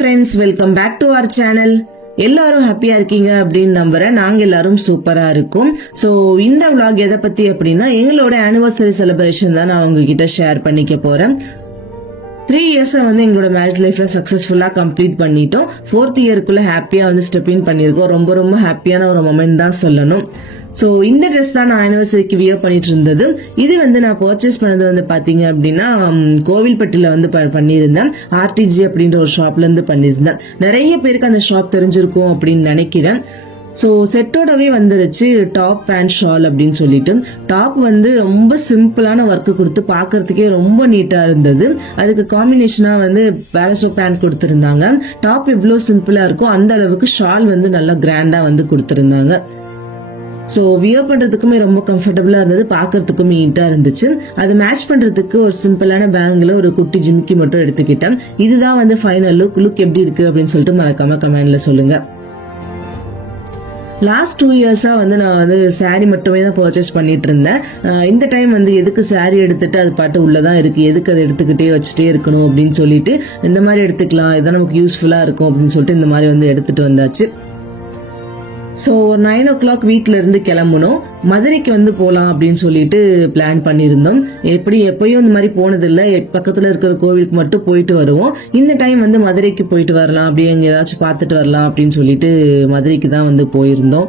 friends, welcome back to our channel. எல்லாரும் ஹாப்பியா இருக்கீங்க அப்படின்னு நம்புறேன். நாங்க எல்லாரும் சூப்பரா இருக்கோம். சோ இந்த vlog எதை பத்தி அப்படின்னா எங்களோட ஆனிவர்சரி செலிப்ரேஷன் தான் நான் உங்ககிட்ட ஷேர் பண்ணிக்க போறேன். 3 years வந்து எங்களோட மேரேஜ் லைஃப்ல சக்சஸ்ஃபுல்லா கம்ப்ளீட் பண்ணிட்டோம். 4th இயர்க்குள்ள ஹாப்பியா வந்து ஸ்டெப் இன் பண்ணிருக்கோம். ரொம்ப ரொம்ப ஹாப்பியான ஒரு மொமெண்ட் தான் சொல்லணும். சோ இந்த ட்ரெஸ் தான் நான் ஆனிவர்சரிக்கு வியர் பண்ணிட்டு இருந்தது. இது வந்து நான் பர்ச்சேஸ் பண்ணது வந்து பாத்தீங்க அப்படின்னா கோவில்பட்டியில வந்து பண்ணியிருந்தேன். ஆர்டிஜி அப்படின்ற ஒரு ஷாப்ல இருந்து பண்ணியிருந்தேன். நிறைய பேருக்கு அந்த ஷாப் தெரிஞ்சிருக்கும் அப்படின்னு நினைக்கிறேன். ஸோ செட்டோடவே வந்துருச்சு டாப் பேண்ட் ஷால் அப்படின்னு சொல்லிட்டு. டாப் வந்து ரொம்ப சிம்பிளான ஒர்க்கு கொடுத்து பார்க்கறதுக்கே ரொம்ப நீட்டா இருந்தது. அதுக்கு காம்பினேஷனா வந்து பேரசோ பேண்ட் கொடுத்துருந்தாங்க. டாப் எவ்வளோ சிம்பிளா இருக்கோ அந்த அளவுக்கு ஷால் வந்து நல்லா கிராண்டா வந்து கொடுத்துருந்தாங்க. ஸோ வியர் பண்றதுக்குமே ரொம்ப கம்ஃபர்டபுளா இருந்தது, பார்க்கறதுக்குமே நீட்டா இருந்துச்சு. அது மேட்ச் பண்றதுக்கு ஒரு சிம்பிளான பேங்கில் ஒரு குட்டி ஜிமிக்கி மட்டும் எடுத்துக்கிட்டேன். இதுதான் வந்து ஃபைனல் லுக் எப்படி இருக்கு அப்படின்னு சொல்லிட்டு மறக்காம கமெண்ட்ல சொல்லுங்க. லாஸ்ட் 2 yearsா வந்து நான் வந்து சாரி மட்டுமே தான் பர்ச்சேஸ் பண்ணிட்டு இருந்தேன். இந்த டைம் வந்து எதுக்கு சாரி எடுத்துட்டு அது பாட்டு உள்ளதான் இருக்கு, எதுக்கு அதை எடுத்துக்கிட்டே வச்சுட்டே இருக்கணும் அப்படின்னு சொல்லிட்டு இந்த மாதிரி எடுத்துக்கலாம், இதான் நமக்கு யூஸ்ஃபுல்லா இருக்கும் அப்படின்னு சொல்லிட்டு இந்த மாதிரி வந்து எடுத்துட்டு வந்தாச்சு. ஸோ ஒரு 9 o'clock வீட்டில இருந்து கிளம்பணும். மதுரைக்கு வந்து போகலாம் அப்படின்னு சொல்லிட்டு பிளான் பண்ணியிருந்தோம். எப்பயும் இந்த மாதிரி போனதில்லை, பக்கத்தில் இருக்கிற கோவிலுக்கு மட்டும் போயிட்டு வருவோம். இந்த டைம் வந்து மதுரைக்கு போயிட்டு வரலாம், அப்படியே எங்க ஏதாச்சும் பார்த்துட்டு வரலாம் அப்படின்னு சொல்லிட்டு மதுரைக்கு தான் வந்து போயிருந்தோம்.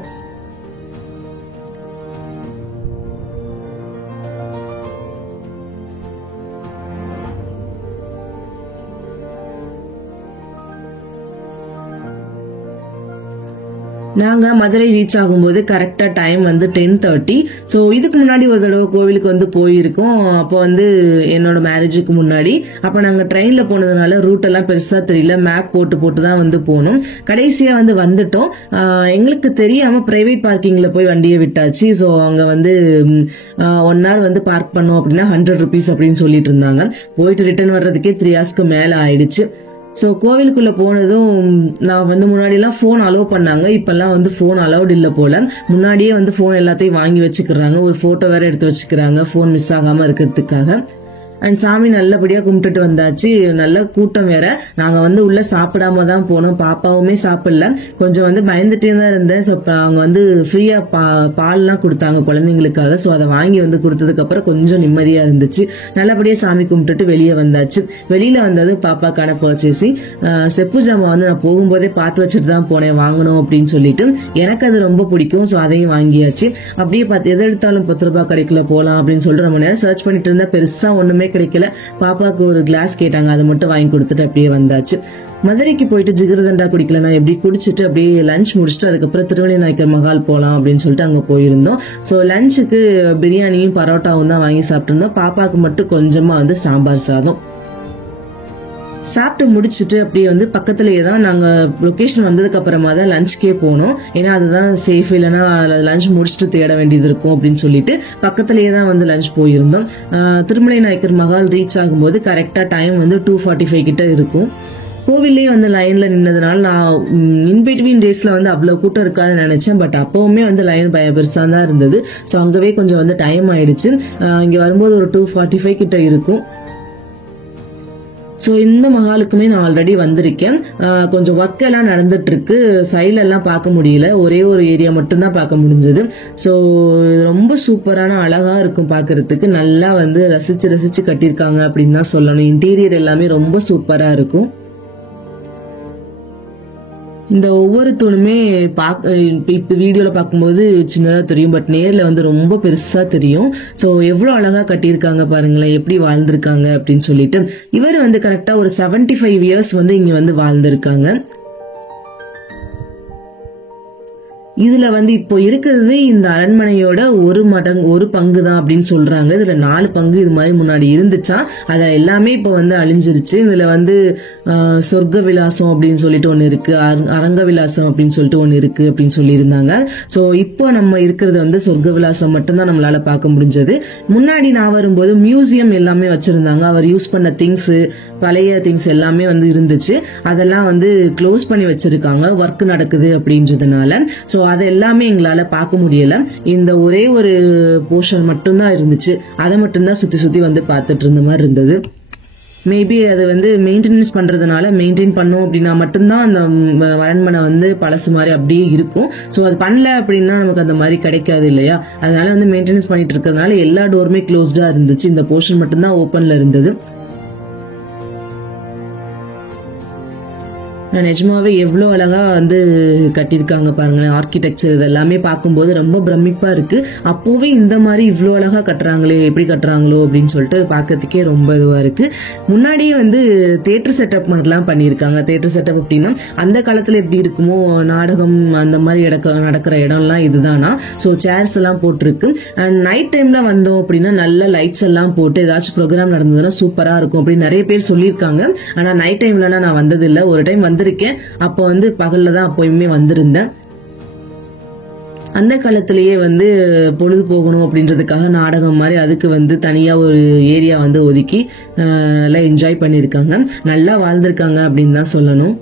நாங்க மதுரை ரீச் ஆகும்போது கரெக்டா டைம் வந்து 10:30. ஸோ இதுக்கு முன்னாடி ஒரு தடவை கோவிலுக்கு வந்து போயிருக்கோம். அப்போ வந்து என்னோட மேரேஜுக்கு முன்னாடி. அப்போ நாங்க ட்ரெயின்ல போனதுனால ரூட் எல்லாம் பெருசா தெரியல, மேப் போட்டு தான் வந்து போனோம். கடைசியா வந்து வந்துட்டோம். எங்களுக்கு தெரியாம பிரைவேட் பார்க்கிங்ல போய் வண்டியை விட்டாச்சு. ஸோ அங்க வந்து 1 hour வந்து பார்க் பண்ணோம் அப்படின்னா 100 rupees அப்படின்னு சொல்லிட்டு இருந்தாங்க. போயிட்டு ரிட்டர்ன் வர்றதுக்கே 3 hours மேல ஆயிடுச்சு. ஸோ கோவிலுக்குள்ள போனதும் நான் வந்து முன்னாடிலாம் ஃபோன் அலோவ் பண்ணாங்க, இப்பெல்லாம் வந்து ஃபோன் அலௌட் இல்லை போல. முன்னாடியே வந்து ஃபோன் எல்லாத்தையும் வாங்கி வச்சுக்கிறாங்க, ஒரு ஃபோட்டோ வேற எடுத்து வச்சுக்கிறாங்க ஃபோன் மிஸ் ஆகாம இருக்கிறதுக்காக. அண்ட் சாமி நல்லபடியா கும்பிட்டுட்டு வந்தாச்சு. நல்ல கூட்டம் வேற. நாங்க வந்து உள்ள சாப்பிடாம தான் போனோம். பாப்பாவுமே சாப்பிடல, கொஞ்சம் வந்து பயந்துட்டே தான் இருந்தேன். ஸோ அவங்க வந்து ஃப்ரீயா பால்லாம் கொடுத்தாங்க குழந்தைங்களுக்காக. ஸோ அதை வாங்கி வந்து கொடுத்ததுக்கு அப்புறம் கொஞ்சம் நிம்மதியா இருந்துச்சு. நல்லபடியா சாமி கும்பிட்டுட்டு வெளியே வந்தாச்சு. வெளியில வந்தது பாப்பாக்கான பர்ச்சேசிங். செப்பு ஜாமா வந்து நான் போகும்போதே பார்த்து வச்சுட்டு தான் போனேன் வாங்கணும் அப்படின்னு சொல்லிட்டு. எனக்கு அது ரொம்ப பிடிக்கும். ஸோ அதையும் வாங்கியாச்சு. அப்படியே பார்த்து எது எடுத்தாலும் 10 ரூபாய் கடைக்குள்ள போகலாம் அப்படின்னு சொல்லிட்டு ரொம்ப நேரம் சர்ச் பண்ணிட்டு இருந்தா பெருசா ஒண்ணுமே கிடைக்கல. பாப்பாக்கு ஒரு கிளாஸ் கேட்டாங்க, அதை மட்டும் வாங்கி கொடுத்துட்டு அப்படியே வந்தாச்சு. மதுரைக்கு போயிட்டு ஜிகர்தண்டா குடிக்கலன்னா எப்படி குடிச்சிட்டு அப்படியே லஞ்ச் முடிச்சுட்டு அதுக்கப்புறம் திருவள்ளி நாயக்கர் மஹால் போகலாம் அப்படின்னு சொல்லிட்டு அங்கே போயிருந்தோம். ஸோ லஞ்சுக்கு பிரியாணியும் பரோட்டாவும் தான் வாங்கி சாப்பிட்டுருந்தோம். பாப்பாவுக்கு மட்டும் கொஞ்சமா வந்து சாம்பார் சாதம் சாப்பிட்டு முடிச்சுட்டு அப்படியே வந்து பக்கத்துலயே தான் நாங்க லொகேஷன் வந்ததுக்கு அப்புறமா தான் லஞ்சுக்கே போனோம். ஏன்னா அதுதான் சேஃப், இல்லைன்னா லஞ்ச் முடிச்சுட்டு தேட வேண்டியது இருக்கும் அப்படின்னு சொல்லிட்டு பக்கத்துலயே தான் வந்து லஞ்ச் போயிருந்தோம். திருமலை நாயக்கர் மஹால் ரீச் ஆகும்போது கரெக்டா டைம் வந்து 2:45 கிட்ட இருக்கும். கோவிலே வந்து லைன்ல நின்னதுனால நான் இன்பிட்வீன் டேஸ்ல வந்து அவ்வளவு கூட்டம் இருக்காதுன்னு நினைச்சேன். பட் அப்பவுமே வந்து லைன் பெருசா தான் இருந்தது. ஸோ அங்கவே கொஞ்சம் வந்து டைம் ஆயிடுச்சு. இங்க வரும்போது ஒரு 2:45 கிட்ட இருக்கும். ஸோ இந்த மஹாலுக்குமே நான் ஆல்ரெடி வந்திருக்கேன். கொஞ்சம் ஒர்க் எல்லாம் நடந்துட்டு இருக்கு. சைட்ல எல்லாம் பார்க்க முடியல, ஒரே ஒரு ஏரியா மட்டும்தான் பார்க்க முடிஞ்சது. ஸோ ரொம்ப சூப்பரான அழகா இருக்கும் பார்க்கறதுக்கு. நல்லா வந்து ரசிச்சு கட்டியிருக்காங்க அப்படின்னு தான் சொல்லணும். இன்டீரியர் எல்லாமே ரொம்ப சூப்பரா இருக்கும். இந்த ஒவ்வொரு தூணுமே இப்ப வீடியோல பார்க்கும்போது சின்னதா தெரியும், பட் நேர்ல வந்து ரொம்ப பெருசா தெரியும். சோ எவ்வளவு அழகா கட்டியிருக்காங்க பாருங்களேன், எப்படி வாழ்ந்திருக்காங்க அப்படின்னு சொல்லிட்டு. இவர் வந்து கரெக்டா ஒரு 75 years வந்து இங்க வந்து வாழ்ந்திருக்காங்க. இதுல வந்து இப்போ இருக்கிறது இந்த அரண்மனையோட ஒரு பங்கு தான் அப்படின்னு சொல்றாங்க. இதுல 4 பங்கு இது மாதிரி முன்னாடி இருந்துச்சா, அத எல்லாமே இப்போ வந்து அழிஞ்சிருச்சு. இதுல வந்து சொர்க்க விலாசம் அப்படின்னு சொல்லிட்டு ஒண்ணு இருக்கு, அரங்க விலாசம் அப்படின்னு சொல்லிட்டு ஒண்ணு இருக்கு அப்படின்னு சொல்லி இருந்தாங்க. சோ இப்போ நம்ம இருக்கிறது வந்து சொர்க்க விலாசம் மட்டும்தான் நம்மளால பார்க்க முடிஞ்சது. முன்னாடி நான் வரும்போது மியூசியம் எல்லாமே வச்சிருந்தாங்க. அவர் யூஸ் பண்ண திங்ஸ், பழைய திங்ஸ் எல்லாமே வந்து இருந்துச்சு. அதெல்லாம் வந்து க்ளோஸ் பண்ணி வச்சிருக்காங்க, ஒர்க் நடக்குது அப்படின்றதுனால. சோ அது எல்லாமே எங்களால பார்க்க முடியல. இந்த ஒரே ஒரு போர்ஷன் மட்டும்தான் இருந்துச்சு. அதை மட்டும்தான் சுத்தி வந்து பார்த்துட்டு இருந்த மாதிரி இருந்தது. மேபி அது வந்து மெயின்டெனன்ஸ் பண்றதுனால மெயின்டைன் பண்ணோம் அப்படின்னா மட்டும்தான் அந்த அரண்மனை வந்து பழசு மாதிரி அப்படியே இருக்கும். ஸோ அது பண்ணல அப்படின்னா நமக்கு அந்த மாதிரி கிடைக்காது இல்லையா? அதனால வந்து மெயின்டெனன்ஸ் பண்ணிட்டு இருக்கிறதுனால எல்லா டோருமே க்ளோஸ்டா இருந்துச்சு, இந்த போர்ஷன் மட்டும்தான் ஓப்பன்ல இருந்தது. நிஜமாவே எவ்வளோ அழகா வந்து கட்டியிருக்காங்க பாருங்களேன். ஆர்கிடெக்சர் இது எல்லாமே பார்க்கும்போது ரொம்ப பிரமிப்பா இருக்கு. அப்போவே இந்த மாதிரி இவ்வளோ அழகா கட்டுறாங்களே, எப்படி கட்டுறாங்களோ அப்படின்னு சொல்லிட்டு பார்க்கறதுக்கே ரொம்ப இதுவா இருக்கு. முன்னாடியே வந்து தேட்டர் செட்டப் மாதிரிலாம் பண்ணியிருக்காங்க. தேட்டர் செட்டப் அப்படின்னா அந்த காலத்துல எப்படி இருக்குமோ நாடகம் அந்த மாதிரி நடக்கிற இடம்லாம் இதுதானா. ஸோ சேர்ஸ் எல்லாம் போட்டிருக்கு. அண்ட் நைட் டைம்ல வந்தோம் அப்படின்னா நல்ல லைட்ஸ் எல்லாம் போட்டு ஏதாச்சும் ப்ரோக்ராம் நடந்ததுன்னா சூப்பரா இருக்கும் அப்படின்னு நிறைய பேர் சொல்லியிருக்காங்க. ஆனா நைட் டைம்லலாம் நான் வந்ததில்லை. ஒரு டைம் வந்திருக்கேன். அப்போ வந்து பகல்ல தான் அப்போயுமே வந்திருந்தேன். அந்த காலத்திலேயே வந்து பொழுது போகணும் அப்படின்றதுக்காக நாடகம் மாதிரி அதுக்கு வந்து தனியா ஒரு ஏரியா வந்து ஒதுக்கி நல்லா என்ஜாய் பண்ணியிருக்காங்க. நல்லா வாழ்ந்திருக்காங்க அப்படின்னு தான் சொல்லணும்.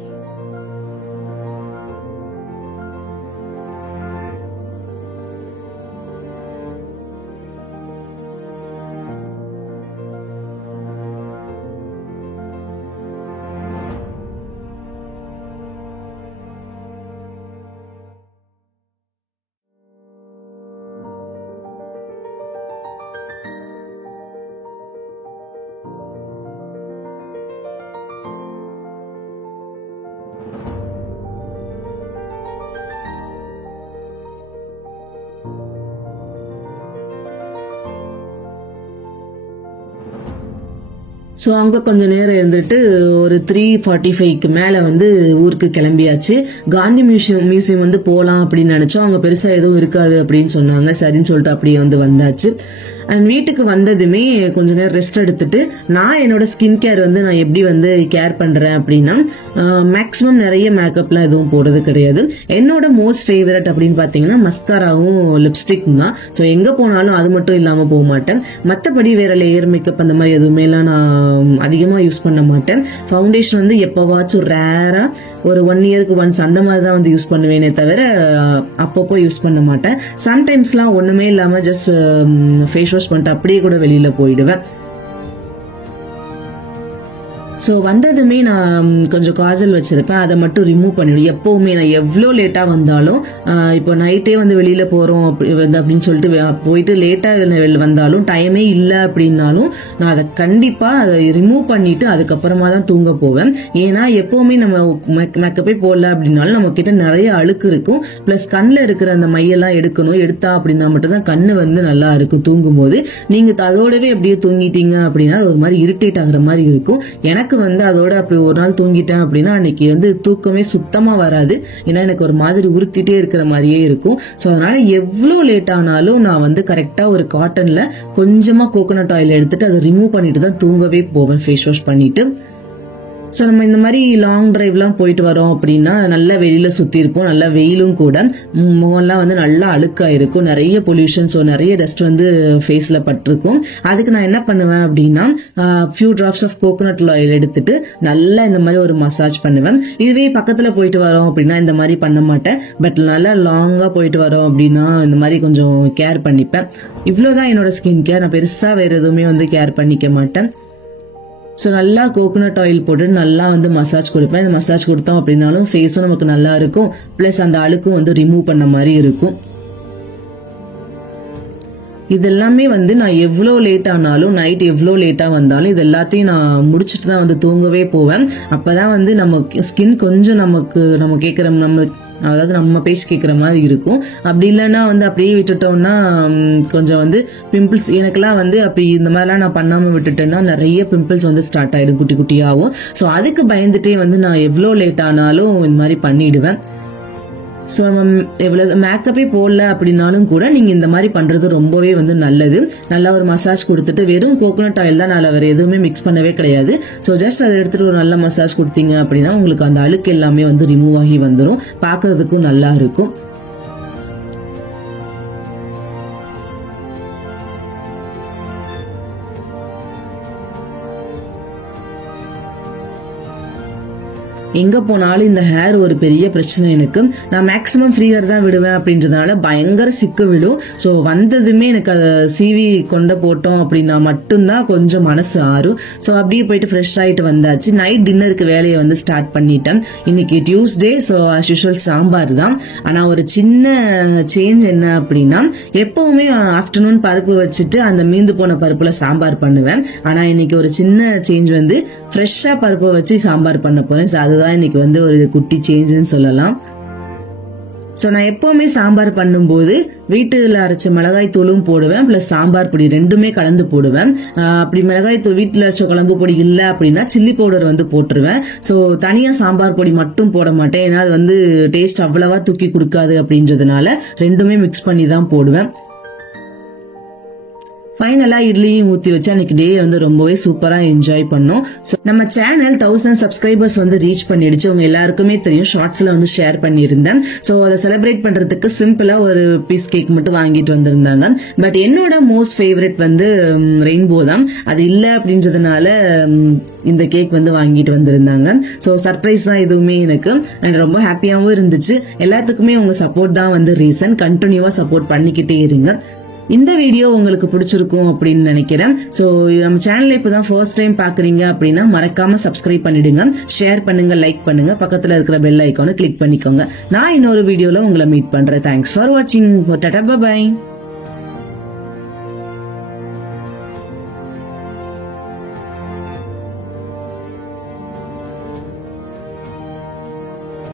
ஸோ அங்கே கொஞ்சம் நேரம் இருந்துட்டு ஒரு 3:45க்கு மேலே வந்து ஊருக்கு கிளம்பியாச்சு. காந்தி மியூசியம் வந்து போகலாம் அப்படின்னு நினச்சோம். அவங்க பெருசாக எதுவும் இருக்காது அப்படின்னு சொன்னாங்க. சரின்னு சொல்லிட்டு அப்படியே வந்து வந்தாச்சு. அண்ட் வீட்டுக்கு வந்ததுமே கொஞ்ச நேரம் ரெஸ்ட் எடுத்துட்டு நான் என்னோட ஸ்கின் கேர் வந்து நான் எப்படி வந்து கேர் பண்றேன் அப்படின்னா மேக்ஸிமம் நிறைய மேக்கப்லாம் எதுவும் போடுறது கிடையாது. என்னோட மோஸ்ட் ஃபேவரட் அப்படின்னு பாத்தீங்கன்னா மஸ்காராவும் லிப்ஸ்டிக்கும் தான். ஸோ எங்க போனாலும் அது மட்டும் இல்லாம போக மாட்டேன். மற்றபடி வேற லேயர் மேக்கப் அந்த மாதிரி எதுவுமே எல்லாம் நான் அதிகமா யூஸ் பண்ண மாட்டேன். ஃபவுண்டேஷன் வந்து எப்பவாச்சும் ரேரா ஒரு 1 இயருக்கு ஒன்ஸ் அந்த மாதிரி தான் வந்து யூஸ் பண்ணுவேனே தவிர அப்பப்போ யூஸ் பண்ண மாட்டேன். சம்டைம்ஸ்லாம் ஒண்ணுமே இல்லாம ஜஸ்ட் ஃபேஸ் வாஷ் பண்ணிட்டு அப்படியே கூட வெளியில போயிடுவேன். ஸோ வந்ததுமே நான் கொஞ்சம் காஜல் வச்சிருப்பேன், அதை மட்டும் ரிமூவ் பண்ணிவிடும். எப்போவுமே நான் எவ்வளோ லேட்டாக வந்தாலும் இப்போ நைட்டே வந்து வெளியில் போகிறோம் அப்படின்னு சொல்லிட்டு போயிட்டு லேட்டாக வந்தாலும் டைமே இல்லை அப்படின்னாலும் நான் அதை கண்டிப்பாக அதை ரிமூவ் பண்ணிட்டு அதுக்கப்புறமா தான் தூங்க போவேன். ஏன்னா எப்போவுமே நம்ம மேக்கப்பே போடல அப்படின்னாலும் நம்ம கிட்ட நிறைய அழுக்கு இருக்கும். ப்ளஸ் கண்ணில் இருக்கிற அந்த மையெல்லாம் எடுக்கணும். எடுத்தா அப்படின்னா மட்டும்தான் கண்ணு வந்து நல்லா இருக்கும் தூங்கும்போது. நீங்கள் அதோடவே அப்படியே தூங்கிட்டீங்க அப்படின்னா ஒரு மாதிரி இரிட்டேட் ஆகுற மாதிரி இருக்கும். எனக்கு வந்து அதோட அப்படி ஒரு நாள் தூங்கிட்டேன் அப்படின்னா அன்னைக்கு வந்து தூக்கமே சுத்தமா வராது. ஏன்னா எனக்கு ஒரு மாதிரி உறுத்திட்டே இருக்கிற மாதிரியே இருக்கும். ஸோ அதனால எவ்வளோ லேட் ஆனாலும் நான் வந்து கரெக்டா ஒரு காட்டன்ல கொஞ்சமா கோகோனட் ஆயில் எடுத்துட்டு அதை ரிமூவ் பண்ணிட்டு தான் தூங்கவே போவேன், ஃபேஸ் வாஷ் பண்ணிட்டு. ஸோ நம்ம இந்த மாதிரி லாங் டிரைவ்லாம் போயிட்டு வரோம் அப்படின்னா நல்லா வெளியில சுத்தி இருப்போம், நல்லா வெயிலும் கூட, முகம்லாம் வந்து நல்லா அழுக்கா இருக்கும், நிறைய பொல்யூஷன், ஸோ நிறைய டஸ்ட் வந்து ஃபேஸ்ல பட்டிருக்கும். அதுக்கு நான் என்ன பண்ணுவேன் அப்படின்னா few drops of coconut oil எடுத்துட்டு நல்லா இந்த மாதிரி ஒரு மசாஜ் பண்ணுவேன். இதுவே பக்கத்துல போயிட்டு வரோம் அப்படின்னா இந்த மாதிரி பண்ண மாட்டேன். பட் நல்லா லாங்கா போயிட்டு வரோம் அப்படின்னா இந்த மாதிரி கொஞ்சம் கேர் பண்ணிப்பேன். இவ்வளவுதான் என்னோட ஸ்கின் கேர். நான் பெருசா வேற எதுவுமே வந்து கேர் பண்ணிக்க மாட்டேன். ஸோ நல்லா கோகோனட் ஆயில் போட்டு நல்லா வந்து மசாஜ் கொடுப்பேன். இந்த மசாஜ் கொடுத்தோம் அப்படின்னாலும் ஃபேஸும் நமக்கு நல்லா இருக்கும், பிளஸ் அந்த அழுக்கும் வந்து ரிமூவ் பண்ண மாதிரி இருக்கும். இது எல்லாமே வந்து நான் எவ்வளோ லேட் ஆனாலும், நைட் எவ்வளோ லேட்டாக வந்தாலும் இது எல்லாத்தையும் நான் முடிச்சுட்டு தான் வந்து தூங்கவே போவேன். அப்போதான் வந்து நம்ம ஸ்கின் கொஞ்சம் நம்ம கேட்குற அதாவது நம்ம பேச்சு கேட்குற மாதிரி இருக்கும். அப்படி இல்லைன்னா வந்து அப்படியே விட்டுட்டோம்னா கொஞ்சம் வந்து பிம்பிள்ஸ், எனக்கெல்லாம் வந்து அப்படி இந்த மாதிரிலாம் நான் பண்ணாமல் விட்டுட்டேன்னா நிறைய பிம்பிள்ஸ் வந்து ஸ்டார்ட் ஆகிடும், குட்டி குட்டியாகவும். ஸோ அதுக்கு பயந்துட்டே வந்து நான் எவ்வளோ லேட் ஆனாலும் இந்த மாதிரி பண்ணிடுவேன். ஸோ நம்ம எவ்வளோ மேக்கப்பே போடல அப்படின்னாலும் கூட நீங்கள் இந்த மாதிரி பண்ணுறது ரொம்பவே வந்து நல்லது. நல்லா ஒரு மசாஜ் கொடுத்துட்டு, வெறும் கோகோனட் ஆயில் தான், நான் வேறு எதுவுமே மிக்ஸ் பண்ணவே கிடையாது. ஸோ ஜஸ்ட் அதை எடுத்துகிட்டு ஒரு நல்ல மசாஜ் கொடுத்தீங்க அப்படின்னா உங்களுக்கு அந்த அழுக்கு எல்லாமே வந்து ரிமூவ் ஆகி வந்துடும், பார்க்கறதுக்கும் நல்லா இருக்கும். எங்க போனாலும் இந்த ஹேர் ஒரு பெரிய பிரச்சனை எனக்கு. நான் மேக்ஸிமம் ஃப்ரீ ஹேர் தான் விடுவேன் அப்படின்றதுனால பயங்கர சிக்கு விடும். ஸோ வந்ததுமே எனக்கு அதை சீவி கொண்ட போட்டோம் அப்படின்னா மட்டும்தான் கொஞ்சம் மனசு ஆறும். ஸோ அப்படியே போயிட்டு ஃப்ரெஷ் ஆயிட்டு வந்தாச்சு. நைட் டின்னருக்கு வேலையை வந்து ஸ்டார்ட் பண்ணிட்டேன். இன்னைக்கு Tuesday, so as usual sambar தான். ஆனா ஒரு சின்ன சேஞ்ச் என்ன அப்படின்னா, எப்பவுமே ஆஃப்டர்நூன் பருப்பு வச்சுட்டு அந்த மீந்து போன பருப்புல சாம்பார் பண்ணுவேன். ஆனா இன்னைக்கு ஒரு சின்ன சேஞ்ச் வந்து ஃப்ரெஷ்ஷா பருப்பை வச்சு சாம்பார் பண்ண போறேன். அதுதான் இன்னைக்கு வந்து ஒரு குட்டி சேஞ்சுன்னு சொல்லலாம். ஸோ நான் எப்பவுமே சாம்பார் பண்ணும்போது வீட்டில் அரைச்ச மிளகாய் தூளும் போடுவேன், பிளஸ் சாம்பார் பொடி ரெண்டுமே கலந்து போடுவேன். அப்படி மிளகாய் தூள் வீட்டில் அரைச்ச குழம்பு பொடி இல்லை அப்படின்னா சில்லி பவுடர் வந்து போட்டுருவேன். ஸோ தனியா சாம்பார் பொடி மட்டும் போட மாட்டேன், ஏன்னா அது வந்து டேஸ்ட் அவ்வளவா தூக்கி கொடுக்காது அப்படின்றதுனால ரெண்டுமே மிக்ஸ் பண்ணி தான் போடுவேன். ஃபைனலா இட்லியும் ஊத்தி வச்சு அன்னைக்கு டே வந்து ரொம்பவே சூப்பரா என்ஜாய் பண்ணோம். நம்ம சேனல் 1000 சப்ஸ்கிரைபர்ஸ் வந்து ரீச் பண்ணிடுச்சு. உங்க எல்லாருக்குமே தெரியும், ஷார்ட்ஸ்ல வந்து ஷேர் பண்ணியிருந்தேன். ஸோ அதை செலிப்ரேட் பண்றதுக்கு சிம்பிளா ஒரு பீஸ் கேக் மட்டும் வாங்கிட்டு வந்திருந்தாங்க. பட் என்னோட மோஸ்ட் ஃபேவரட் வந்து ரெயின்போ தான். அது இல்லை அப்படின்றதுனால இந்த கேக் வந்து வாங்கிட்டு வந்திருந்தாங்க. ஸோ சர்ப்ரைஸ் தான் எதுவுமே எனக்கு, அண்ட் ரொம்ப ஹாப்பியாகவும் இருந்துச்சு. எல்லாத்துக்குமே உங்க சப்போர்ட் தான் வந்து ரீசன். கண்டினியூவா சப்போர்ட் பண்ணிக்கிட்டே இருங்க. இந்த வீடியோ உங்களுக்கு பிடிச்சிருக்கும் அப்படின்னு நினைக்கிறேன். ஸோ நம்ம சேனலை இப்பதான் ஃபர்ஸ்ட் டைம் பாக்குறீங்க அப்படின்னா மறக்காம சப்ஸ்கிரைப் பண்ணிடுங்க, ஷேர் பண்ணுங்க, லைக் பண்ணுங்க, பக்கத்துல இருக்கிற பெல் ஐக்கானை கிளிக் பண்ணிக்கோங்க. நான் இன்னொரு வீடியோல உங்களை மீட் பண்றேன். தேங்க்ஸ் ஃபார் வாட்சிங். Tata, bye by.